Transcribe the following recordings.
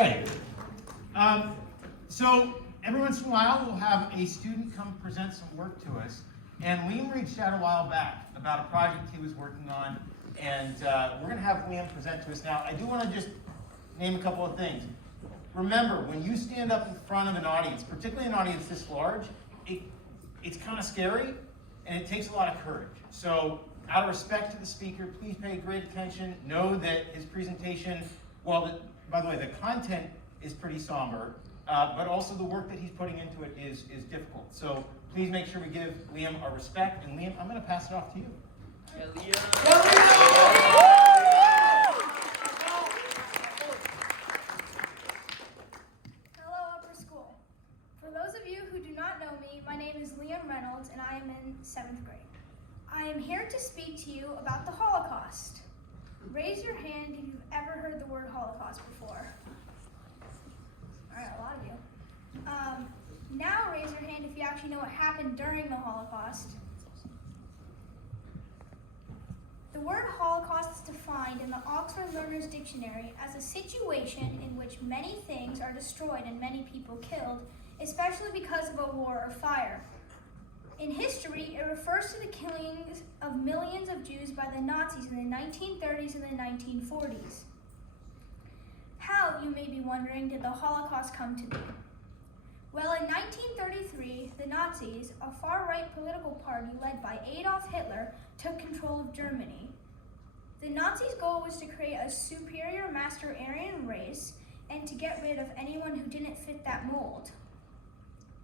right. So every once in a while, we'll have a student come present some work to us. And Liam reached out a while back about a project he was working on. And we're going to have Liam present to us now. I do want to just name a couple of things. Remember, when you stand up in front of an audience, particularly an audience this large, it's kind of scary, and it takes a lot of courage. So out of respect to the speaker, please pay great attention. Know that his presentation, by the way, the content is pretty somber, but also the work that he's putting into it is difficult. So please make sure we give Liam our respect. And Liam, I'm going to pass it off to you. Hello, upper school. For those of you who do not know me, my name is Liam Reynolds, and I am in 7th grade. I am here to speak to you about the Holocaust. Raise your hand if you've ever heard the word Holocaust before. All right, a lot of you. Now raise your hand if you actually know what happened during the Holocaust. The word Holocaust is defined in the Oxford Learner's Dictionary as a situation in which many things are destroyed and many people killed, especially because of a war or fire. In history, it refers to the killings of millions of Jews by the Nazis in the 1930s and the 1940s. How, you may be wondering, did the Holocaust come to be? Well, in 1933, the Nazis, a far-right political party led by Adolf Hitler, took control of Germany. The Nazis' goal was to create a superior master Aryan race and to get rid of anyone who didn't fit that mold.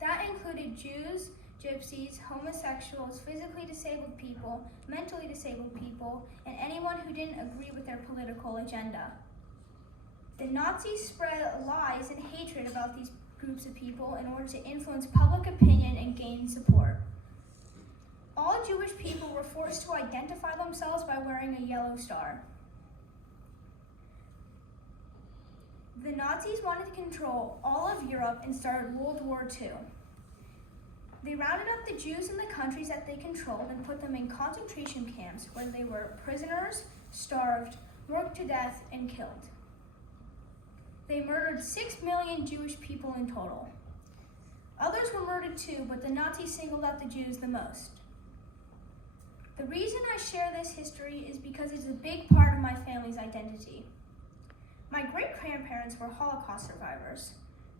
That included Jews, gypsies, homosexuals, physically disabled people, mentally disabled people, and anyone who didn't agree with their political agenda. The Nazis spread lies and hatred about these groups of people in order to influence public opinion and gain support. All Jewish people were forced to identify themselves by wearing a yellow star. The Nazis wanted to control all of Europe and started World War II. They rounded up the Jews in the countries that they controlled and put them in concentration camps where they were prisoners, starved, worked to death, and killed. They murdered 6 million Jewish people in total. Others were murdered too, but the Nazis singled out the Jews the most. The reason I share this history is because it's a big part of my family's identity. My great-grandparents were Holocaust survivors.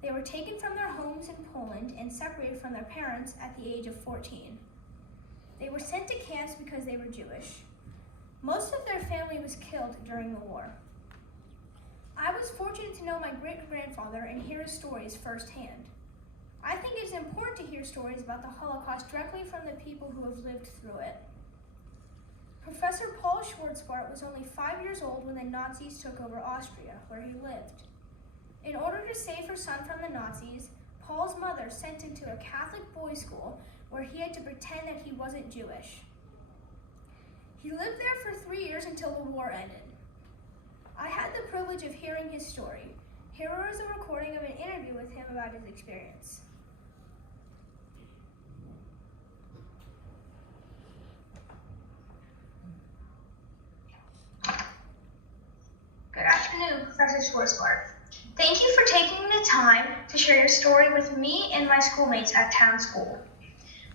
They were taken from their homes in Poland and separated from their parents at the age of 14. They were sent to camps because they were Jewish. Most of their family was killed during the war. I was fortunate to know my great-grandfather and hear his stories firsthand. I think it is important to hear stories about the Holocaust directly from the people who have lived through it. Professor Paul Schwarzbart was only 5 years old when the Nazis took over Austria, where he lived. In order to save her son from the Nazis, Paul's mother sent him to a Catholic boys' school where he had to pretend that he wasn't Jewish. He lived there for 3 years until the war ended. I had the privilege of hearing his story. Here is a recording of an interview with him about his experience. Good afternoon, Professor Schwarzbart. Thank you for taking the time to share your story with me and my schoolmates at Town School.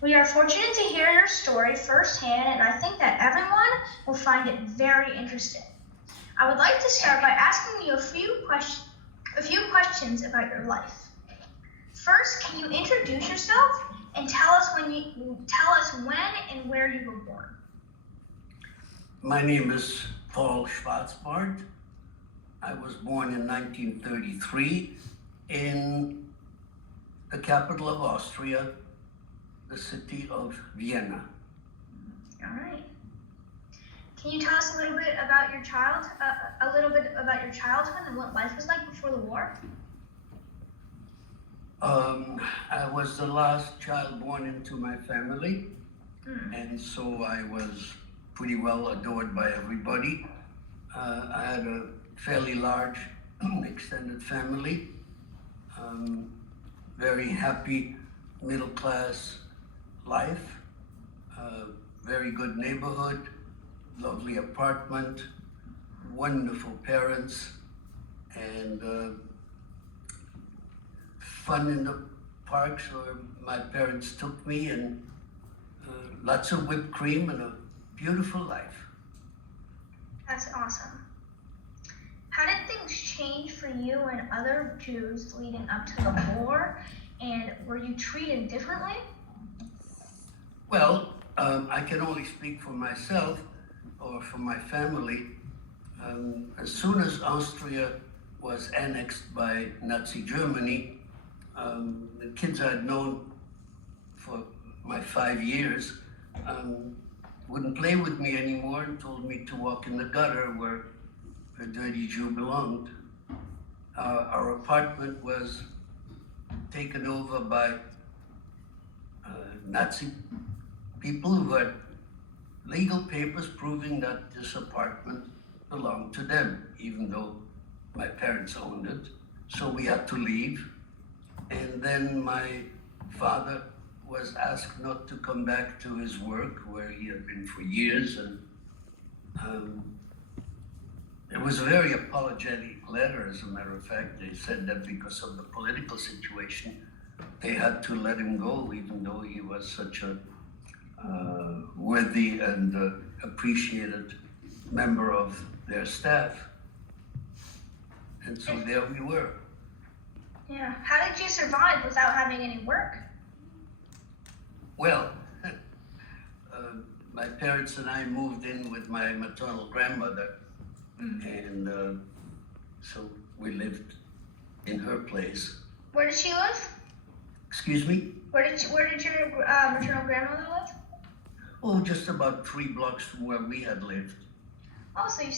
We are fortunate to hear your story firsthand, and I think that everyone will find it very interesting. I would like to start by asking you a few questions about your life. First, can you introduce yourself and tell us when and where you were born? My name is Paul Schwarzbart. I was born in 1933 in the capital of Austria, the city of Vienna. All right. Can you tell us a little bit about your childhood and what life was like before the war? I was the last child born into my family, and so I was pretty well adored by everybody. I had a fairly large extended family, very happy middle-class life, very good neighborhood, lovely apartment, wonderful parents, and fun in the parks where my parents took me, and lots of whipped cream and a beautiful life. That's awesome. How did things change for you and other Jews leading up to the war? And were you treated differently? Well, I can only speak for myself or for my family. As soon as Austria was annexed by Nazi Germany, the kids I'd known for my 5 years wouldn't play with me anymore and told me to walk in the gutter where a dirty Jew belonged. Our apartment was taken over by Nazi people who had legal papers proving that this apartment belonged to them, even though my parents owned it. So we had to leave. And then my father was asked not to come back to his work where he had been for years. And it was a very apologetic letter, as a matter of fact. They said that because of the political situation, they had to let him go, even though he was such a worthy and appreciated member of their staff. And so there we were. Yeah. How did you survive without having any work? Well, my parents and I moved in with my maternal grandmother, and so we lived in her place. Where did she live? Excuse me? Where did your maternal grandmother live? Oh, just about 3 blocks from where we had lived. Oh, so you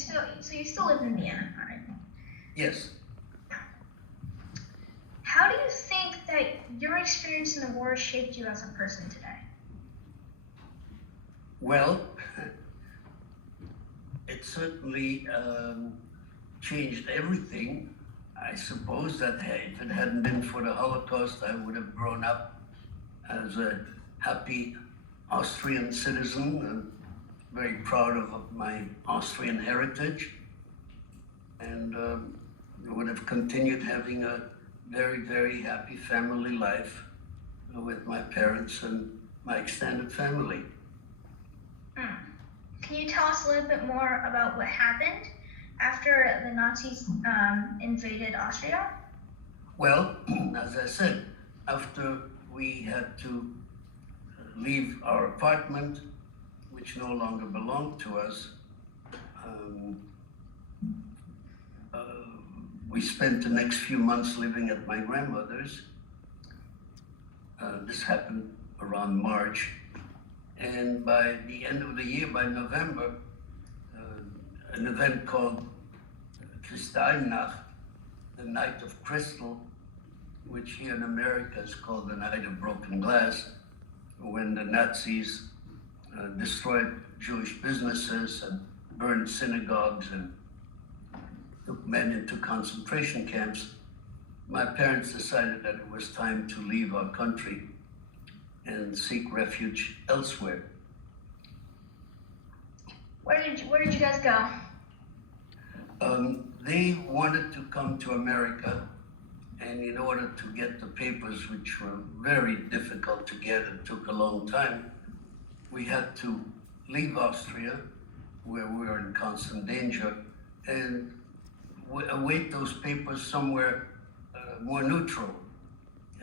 still live in Vienna, all right? Yes. How do you think that your experience in the war shaped you as a person today? Well, it certainly changed everything. I suppose that if it hadn't been for the Holocaust, I would have grown up as a happy Austrian citizen and very proud of my Austrian heritage, and would have continued having a very, very happy family life with my parents and my extended family. Can you tell us a little bit more about what happened after the Nazis invaded Austria? Well, as I said, after we had to leave our apartment, which no longer belonged to us, we spent the next few months living at my grandmother's. This happened around March. And by the end of the year, by November, an event called Kristallnacht, the Night of Crystal, which here in America is called the Night of Broken Glass, when the Nazis destroyed Jewish businesses and burned synagogues and took men into concentration camps. My parents decided that it was time to leave our country and seek refuge elsewhere. Where did you guys go? They wanted to come to America, and in order to get the papers, which were very difficult to get and took a long time, we had to leave Austria, where we were in constant danger, and await those papers somewhere more neutral.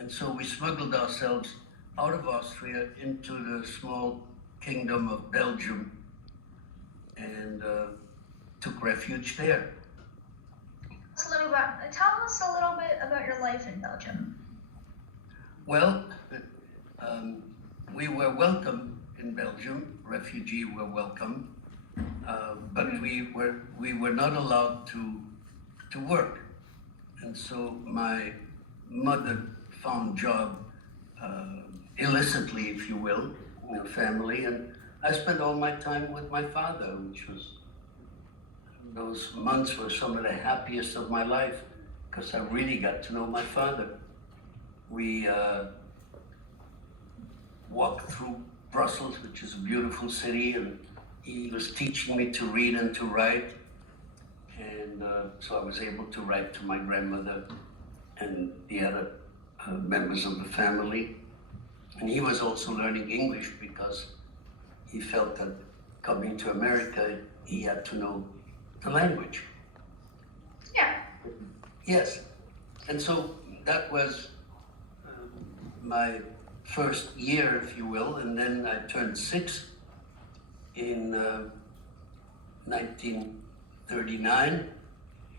And so we smuggled ourselves out of Austria into the small kingdom of Belgium and took refuge there. Tell us a little bit about your life in Belgium. Well, we were welcome in Belgium. Refugees were welcome, but we were not allowed to work, and so my mother found job illicitly, if you will, in a family, and I spent all my time with my father, which was, those months were some of the happiest of my life, because I really got to know my father. We walked through Brussels, which is a beautiful city, and he was teaching me to read and to write, and so I was able to write to my grandmother and the other members of the family. And he was also learning English because he felt that coming to America, he had to know the language. Yeah. Yes. And so that was my first year, if you will, and then I turned 6 in 1939,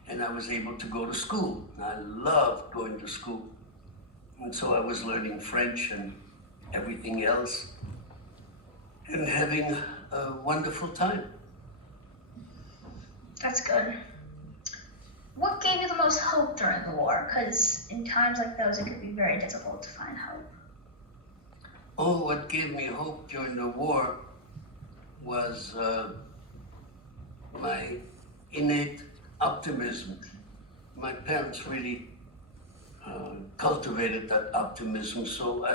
and I was able to go to school. I loved going to school. And so I was learning French and everything else, and having a wonderful time. That's good. What gave you the most hope during the war? Because in times like those, it could be very difficult to find hope. Oh, what gave me hope during the war was my innate optimism. My parents really cultivated that optimism, so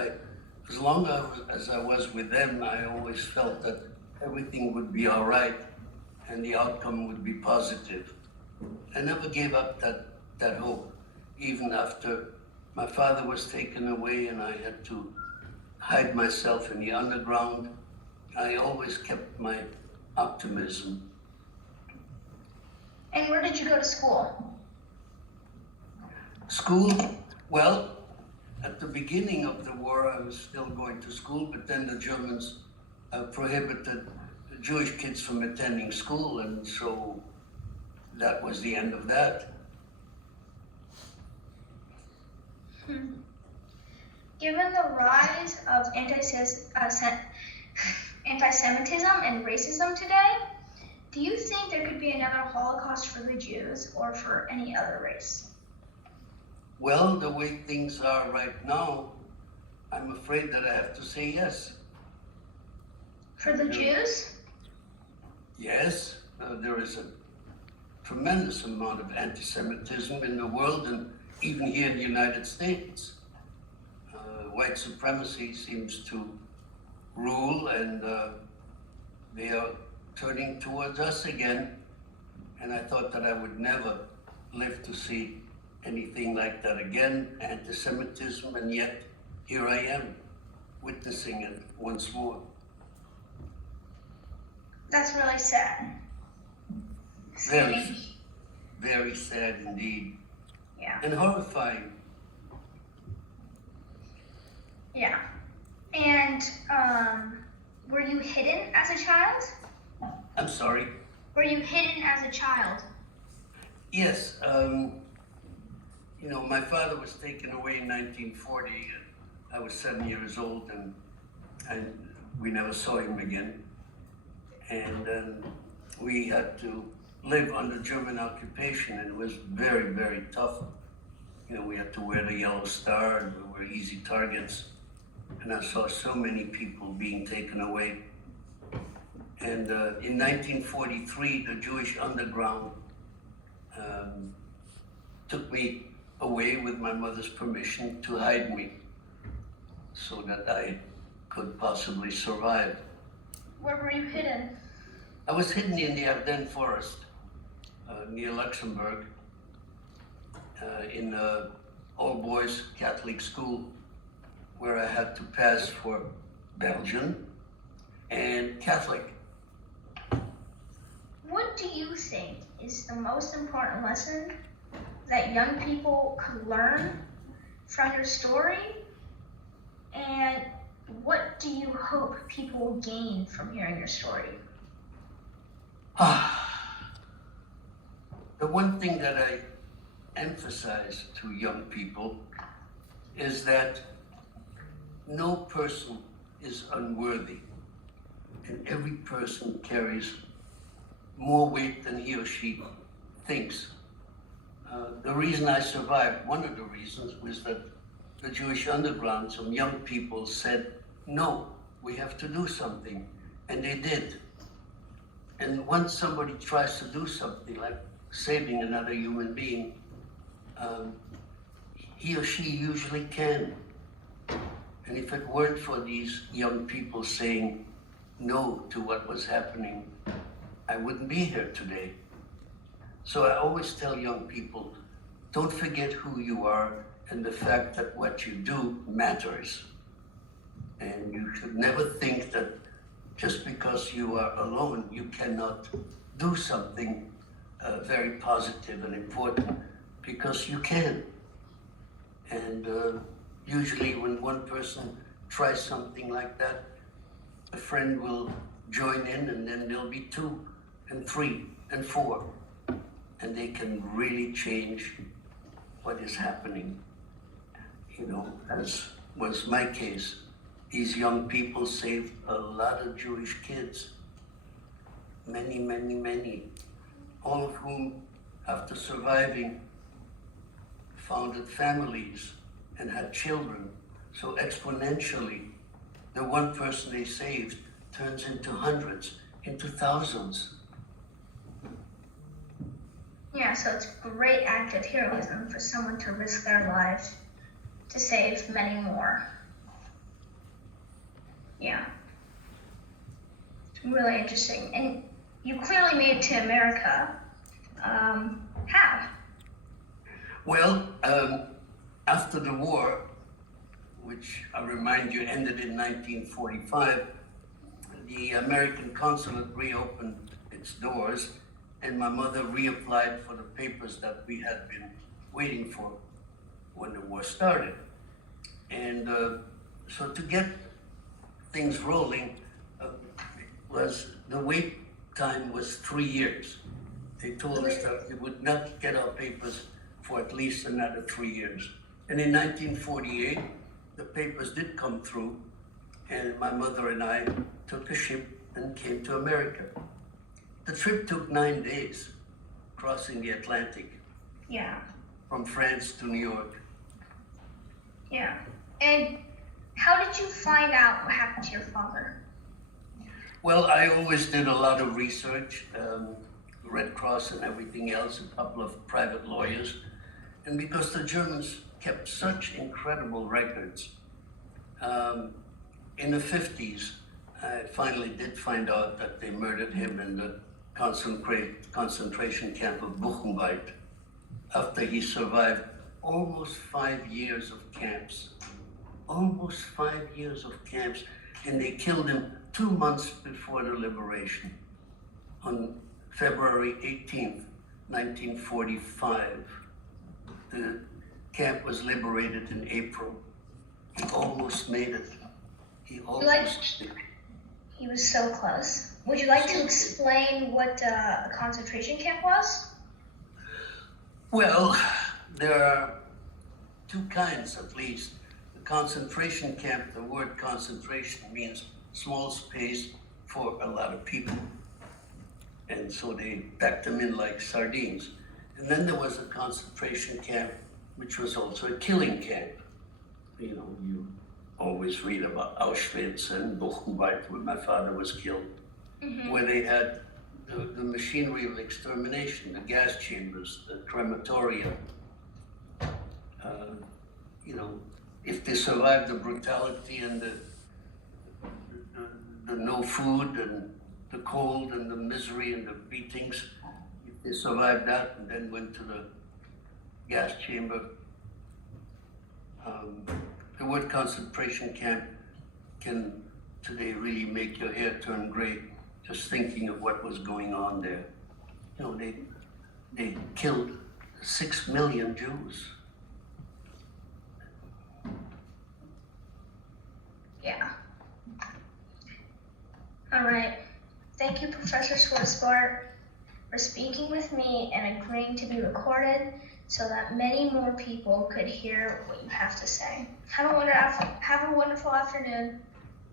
as long as I was with them, I always felt that everything would be all right and the outcome would be positive. I never gave up that hope, even after my father was taken away and I had to hide myself in the underground. I always kept my optimism. And where did you go to school? School, well, at the beginning of the war, I was still going to school, but then the Germans prohibited the Jewish kids from attending school, and so that was the end of that. Given the rise of anti-Semitism and racism today, do you think there could be another Holocaust for the Jews or for any other race? Well, the way things are right now, I'm afraid that I have to say yes. For the Jews? Yes, there is a tremendous amount of anti-Semitism in the world and even here in the United States. White supremacy seems to rule, and they are turning towards us again. And I thought that I would never live to see anything like that again, anti-Semitism, and yet here I am, witnessing it once more. That's really sad. Very, very sad indeed. Yeah. And horrifying. Yeah. And were you hidden as a child? I'm sorry. Were you hidden as a child? Yes, my father was taken away in 1940. I was 7 years old, and we never saw him again. And we had to live under German occupation, and it was very, very tough. We had to wear the yellow star, and we were easy targets. And I saw so many people being taken away. And in 1943, the Jewish underground took me away with my mother's permission to hide me so that I could possibly survive. Where were you hidden? I was hidden in the Ardennes forest near Luxembourg in an all-boys Catholic school where I had to pass for Belgian and Catholic. What do you think is the most important lesson that young people could learn from your story? And what do you hope people will gain from hearing your story? The one thing that I emphasize to young people is that no person is unworthy, and every person carries more weight than he or she thinks. The reason I survived, one of the reasons, was that the Jewish underground, some young people said, no, we have to do something, and they did. And once somebody tries to do something like saving another human being, he or she usually can. And if it weren't for these young people saying no to what was happening, I wouldn't be here today. So I always tell young people, don't forget who you are and the fact that what you do matters. And you should never think that just because you are alone, you cannot do something very positive and important, because you can. And usually when one person tries something like that, a friend will join in, and then there'll be 2 and 3 and 4, and they can really change what is happening. You know, as was my case, these young people saved a lot of Jewish kids, many, many, many, all of whom, after surviving, founded families and had children. So exponentially, the one person they saved turns into hundreds, into thousands. Yeah, so it's a great act of heroism for someone to risk their lives to save many more. Yeah. It's really interesting. And you clearly made it to America. How? Well, after the war, which I remind you ended in 1945, the American consulate reopened its doors, and my mother reapplied for the papers that we had been waiting for when the war started. And so to get things rolling, the wait time was 3 years. They told us that we would not get our papers for at least another 3 years. And in 1948, the papers did come through, and my mother and I took a ship and came to America. The trip took 9 days, crossing the Atlantic. Yeah. From France to New York. Yeah. And how did you find out what happened to your father? Well, I always did a lot of research, Red Cross and everything else, a couple of private lawyers. And because the Germans kept such incredible records, in the 50s, I finally did find out that they murdered him in the concentration camp of Buchenwald, after he survived almost 5 years of camps. Almost 5 years of camps, and they killed him 2 months before the liberation, on February 18th, 1945. The camp was liberated in April. He almost made it. He almost did. He was so close. Would you like to explain what a concentration camp was? Well, there are 2 kinds at least. The concentration camp, the word concentration means small space for a lot of people. And so they packed them in like sardines. And then there was a concentration camp, which was also a killing camp. You know, you always read about Auschwitz and Buchenwald, where my father was killed, where they had the machinery of extermination, the gas chambers, the crematorium. You know, if they survived the brutality and the no food and the cold and the misery and the beatings, if they survived that and then went to the gas chamber, the word concentration camp can today really make your hair turn gray just thinking of what was going on there. You know, they killed 6 million Jews. Yeah. All right. Thank you, Professor Schwarzbart, for speaking with me and agreeing to be recorded so that many more people could hear what you have to say. Have a wonderful afternoon.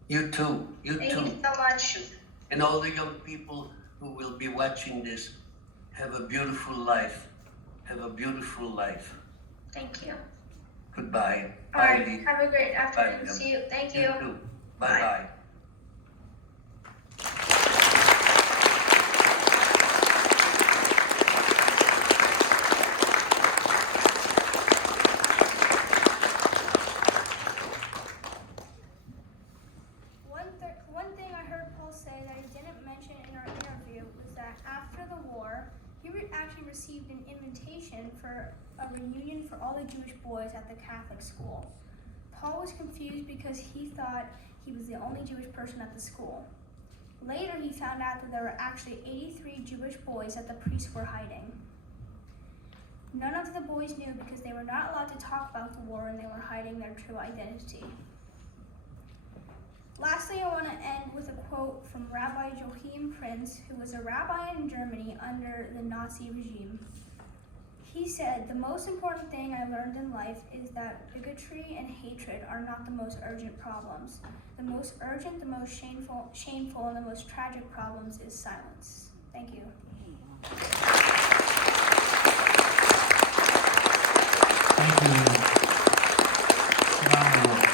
You too. Thank you so much. And all the young people who will be watching this, have a beautiful life. Have a beautiful life. Thank you. Goodbye. All right. Have a great afternoon. Bye. See you. Thank you. You too. Bye-bye. One thing I heard Paul say that he didn't mention in our interview was that after the war, he actually received an invitation for a reunion for all the Jewish boys at the Catholic school. Paul was confused because he thought he was the only Jewish person at the school. Later, he found out that there were actually 83 Jewish boys that the priests were hiding. None of the boys knew because they were not allowed to talk about the war and they were hiding their true identity. Lastly, I want to end with a quote from Rabbi Joachim Prinz, who was a rabbi in Germany under the Nazi regime. He said, "The most important thing I learned in life is that bigotry and hatred are not the most urgent problems. The most urgent, the most shameful, and the most tragic problems is silence." Thank you. Thank you. Phenomenal work.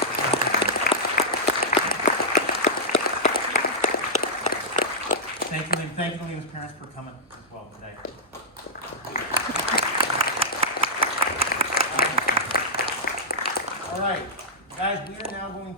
Thank you, and thank you, Liam's parents, for coming as well today. All right, guys, we are now going